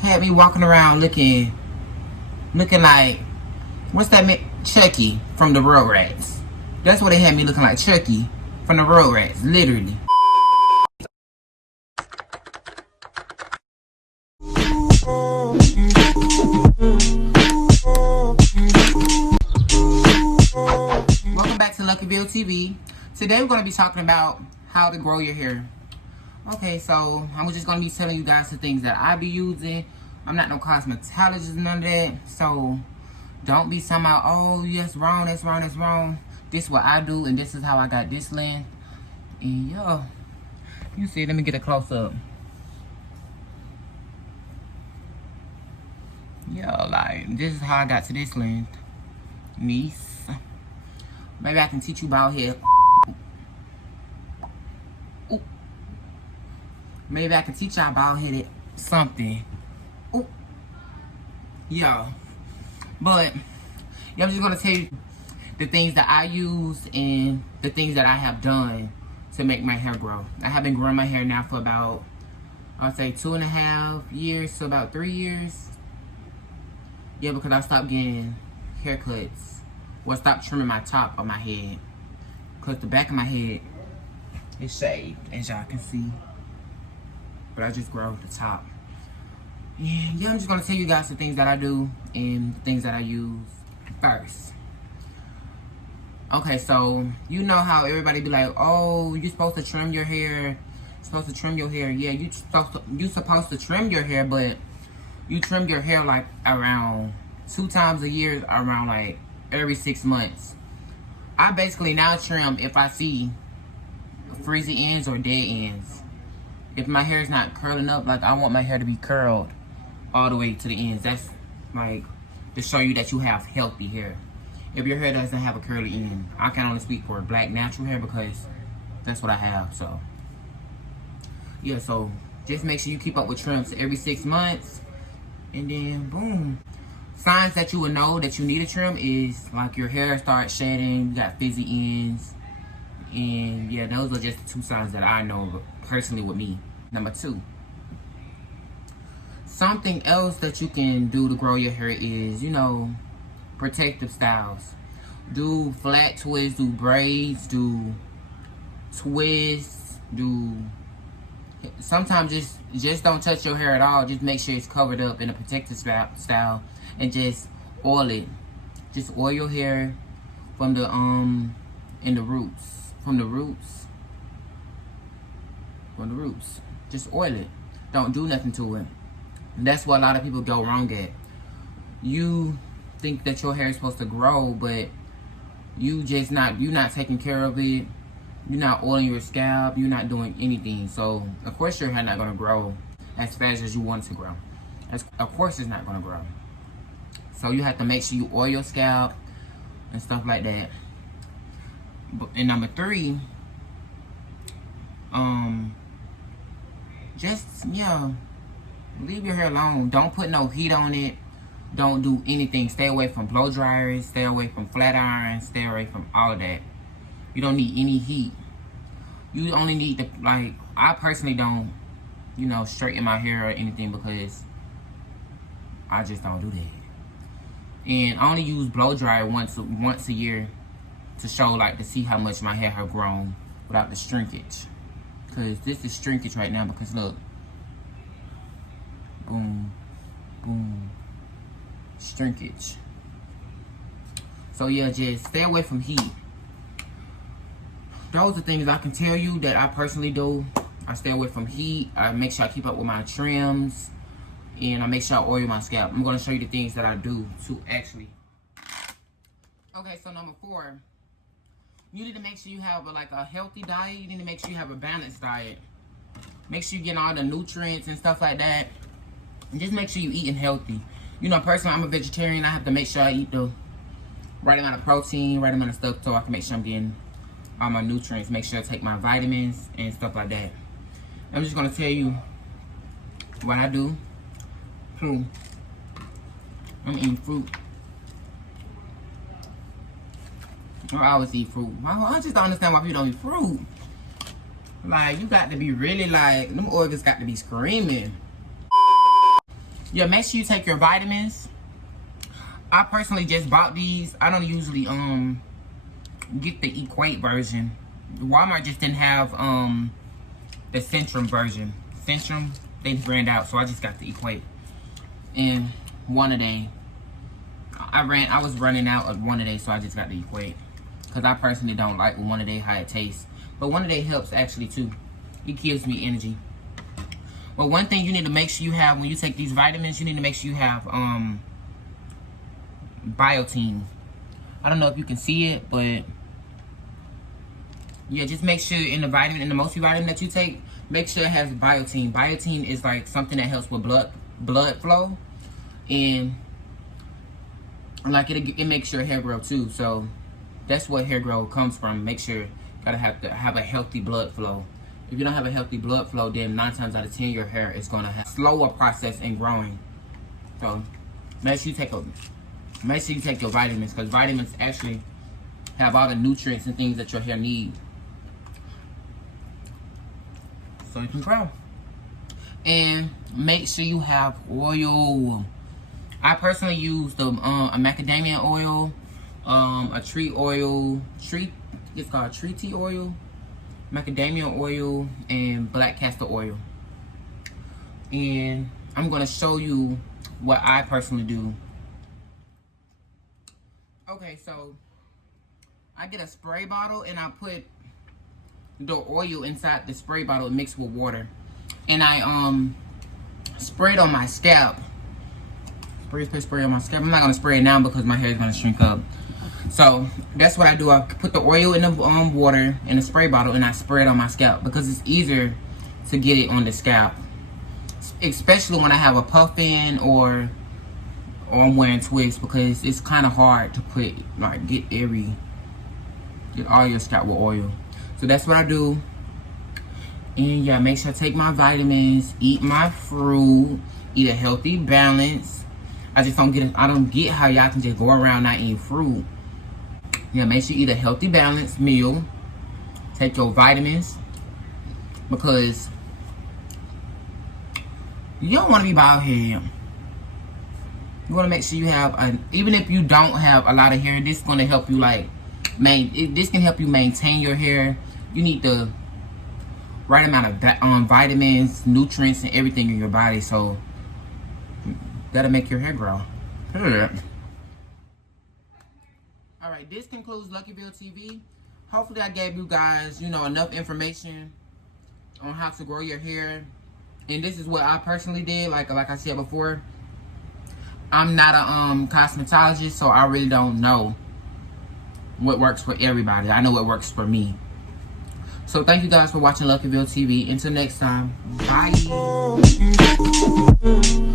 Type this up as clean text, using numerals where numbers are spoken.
Had me walking around looking like, what's that, Chucky from the Rugrats. That's what they had me looking like, Chucky from the Rugrats, literally. Welcome back to Luckyville TV. Today we're going to be talking about how to grow your hair. Okay, so I'm just going to be telling you guys the things that I be using. I'm not no cosmetologist, none of that. So don't be somehow, oh, that's wrong, that's wrong, that's wrong. This is what I do, and this is how I got this length. And yo, you see, let me get a close up. Yeah, like, this is how I got to this length, niece. Maybe I can teach you about hair. Ooh. Maybe I can teach y'all about headed something. Ooh. Yeah. But yeah, I'm just gonna tell you the things that I use and the things that I have done to make my hair grow. I have been growing my hair now for about, I'll say 2.5 years to about 3 years. Yeah, because I stopped getting haircuts. Well, stop trimming my top of my head, because the back of my head is shaved, as y'all can see. But I just grow the top. Yeah, I'm just going to tell you guys the things that I do and the things that I use first. Okay, so you know how everybody be like, oh, you're supposed to trim your hair. You're supposed to trim your hair. Yeah, you're supposed to trim your hair, but you trim your hair like around 2 times a year, around like every 6 months. I basically now trim if I see frizzy ends or dead ends. If my hair is not curling up, like I want my hair to be curled all the way to the ends. That's like to show you that you have healthy hair. If your hair doesn't have a curly end, I can only speak for black natural hair because that's what I have. So yeah, so just make sure you keep up with trims every 6 months, and then boom. Signs that you would know that you need a trim is like your hair starts shedding, you got frizzy ends, and yeah, those are just the 2 signs that I know personally with me. Number 2, something else that you can do to grow your hair is, you know, protective styles. Do flat twists, do braids, do twists, do sometimes just don't touch your hair at all. Just make sure it's covered up in a protective style. And just oil it. Just oil your hair from the in the roots. From the roots. Just oil it. Don't do nothing to it. And that's what a lot of people go wrong at. You think that your hair is supposed to grow, but you're not taking care of it. You're not oiling your scalp. You're not doing anything. So of course your hair not gonna grow as fast as you want it to grow. Of course it's not gonna grow. So you have to make sure you oil your scalp and stuff like that. And number 3, just, yeah, leave your hair alone. Don't put no heat on it. Don't do anything. Stay away from blow dryers. Stay away from flat irons. Stay away from all of that. You don't need any heat. You only need to, like, I personally don't, you know, straighten my hair or anything because I just don't do that. And I only use blow dryer once a year to show, like, to see how much my hair have grown without the shrinkage. Because this is shrinkage right now because look. Boom. Boom. Shrinkage. So yeah, just stay away from heat. Those are things I can tell you that I personally do. I stay away from heat. I make sure I keep up with my trims. And I make sure I oil my scalp. I'm going to show you the things that I do to actually. Okay, so number 4. You need to make sure you have a healthy diet. You need to make sure you have a balanced diet. Make sure you get all the nutrients and stuff like that. And just make sure you're eating healthy. You know, personally, I'm a vegetarian. I have to make sure I eat the right amount of protein, right amount of stuff, so I can make sure I'm getting all my nutrients. Make sure I take my vitamins and stuff like that. I'm just going to tell you what I do. I'm eating fruit. I always eat fruit. I just don't understand why people don't eat fruit. Like, you got to be really like, them organs got to be screaming. Yeah, make sure you take your vitamins. I personally just bought these. I don't usually get the Equate version. Walmart just didn't have the Centrum version. Centrum, they ran out, so I just got the Equate. And one a day. I was running out of one a day, so I just got the Equate. Because I personally don't like one a day how it tastes. But one a day helps actually too. It gives me energy. But one thing you need to make sure you have when you take these vitamins, you need to make sure you have biotin. I don't know if you can see it, but yeah, just make sure in the multivitamin that you take, make sure it has biotin. Biotin is like something that helps with blood flow, and like it makes your hair grow too. So that's what hair growth comes from. Make sure you gotta have a healthy blood flow. If you don't have a healthy blood flow, then 9 times out of 10 your hair is gonna have slower process in growing. So make sure you take your vitamins, because vitamins actually have all the nutrients and things that your hair needs, so it can grow. And make sure you have oil. I personally use the a macadamia oil, a tree oil, it's called tree tea oil, macadamia oil, and black castor oil. And I'm gonna show you what I personally do. Okay, so I get a spray bottle and I put the oil inside the spray bottle mixed with water, and I spray it on my scalp. Spray on my scalp. I'm not gonna spray it now because my hair is gonna shrink up. So that's what I do. I put the oil in the water in the spray bottle and I spray it on my scalp because it's easier to get it on the scalp, especially when I have a puff in or I'm wearing twists, because it's kind of hard to put get all your scalp with oil. So that's what I do. And yeah, make sure I take my vitamins, eat my fruit, eat a healthy balance. I don't get how y'all can just go around not eating fruit. Yeah, make sure you eat a healthy balanced meal. Take your vitamins, because you don't want to be bald head. You want to make sure you have even if you don't have a lot of hair, this is going to help you this can help you maintain your hair. You need the right amount of vitamins, nutrients, and everything in your body, so that'll make your hair grow. Alright, this concludes Luckyville TV. Hopefully I gave you guys, enough information on how to grow your hair. And this is what I personally did. Like I said before, I'm not a cosmetologist, so I really don't know what works for everybody. I know what works for me. So thank you guys for watching Luckyville TV. Until next time, bye.